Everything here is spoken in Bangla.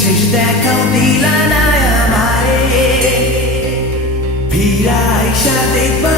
শেষ দেখাও দিলা না আমারে। ফিরা আইসা দেখবা